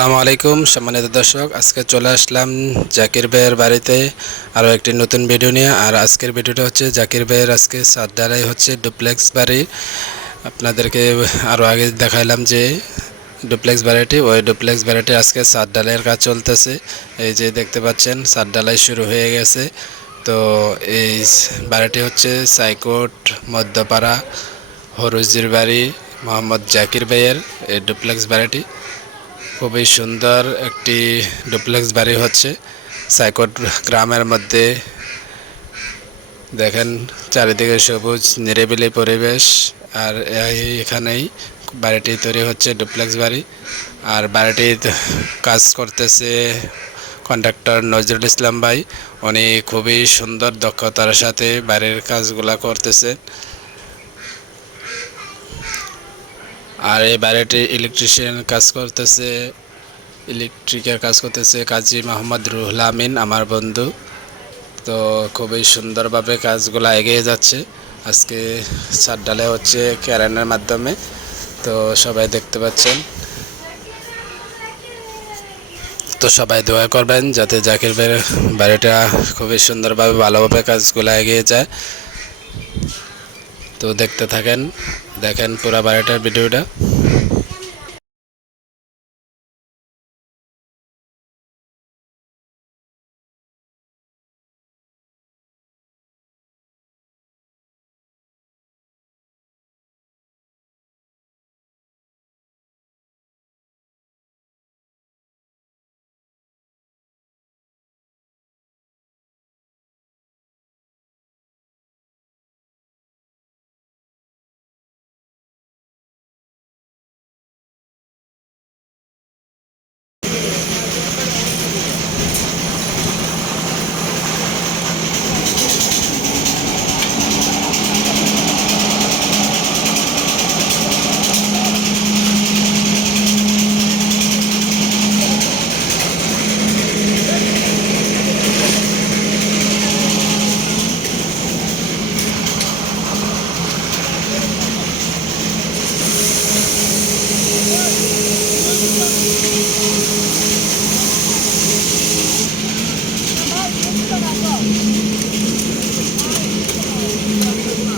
আসসালামু আলাইকুম, সম্মানিত দর্শক, আজকে চলে আসলাম জাকির ভাইয়ের বাড়িতে আরও একটি নতুন ভিডিও নিয়ে। আর আজকের ভিডিওটা হচ্ছে জাকির ভাইয়ের আজকে ডালাই হচ্ছে ডুপ্লেক্স বাড়ি। আপনাদেরকে আরও আগে দেখাইলাম যে ডুপ্লেক্স বাড়িটি, ওই ডুপ্লেক্স বাড়িটি আজকে সাত ডালাইয়ের কাজ চলতেছে। এই যে দেখতে পাচ্ছেন সাত ডালাই শুরু হয়ে গেছে। তো এই বাড়িটি হচ্ছে সাইকোট মধ্যপাড়া হরুজির বাড়ি, মোহাম্মদ জাকির ভাইয়ের এই ডুপ্লেক্স বাড়িটি। খুবই সুন্দর একটি ডুপ্লেক্স বাড়ি হচ্ছে। সাইকোট গ্রামের মধ্যে। দেখেন চারিদিকে সবুজ, নিরিবিলি পরিবেশ। আর এখানেই বাড়িটি তৈরি হচ্ছে, ডুপ্লেক্স বাড়ি। আর বাড়িটি কাজ করতেছে কন্ট্রাক্টর নজরুল ইসলাম ভাই। উনি খুবই সুন্দর দক্ষতার সাথে বাড়ির কাজগুলা করতেছে আর এই বাড়িটি ইলেকট্রিশিয়ান কাজ করতেছে ইলেকট্রিকের কাজ করতেছে কাজী মোহাম্মদ রুহুল আমিন, আমার বন্ধু। তো খুবই সুন্দরভাবে কাজগুলো এগিয়ে যাচ্ছে। আজকে ছাদ ডালে হচ্ছে ক্যারেনের মাধ্যমে। তো সবাই দেখতে পাচ্ছেন। তো সবাই দোয়া করবেন যাতে জাকির ভাইয়ের বাড়িটা খুবই সুন্দরভাবে ভালোভাবে কাজগুলো এগিয়ে যায়। তো দেখতে থাকেন দেখেন পুরা বাড়িটার ভিডিওটা।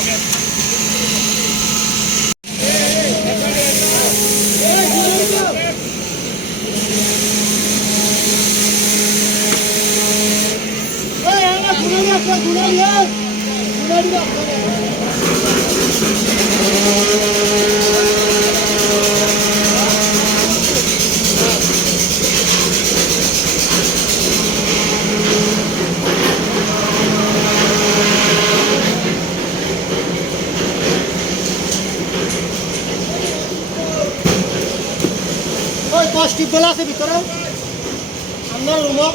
ওই দশ টিপ আছে ভিতরে। আপনার রুমও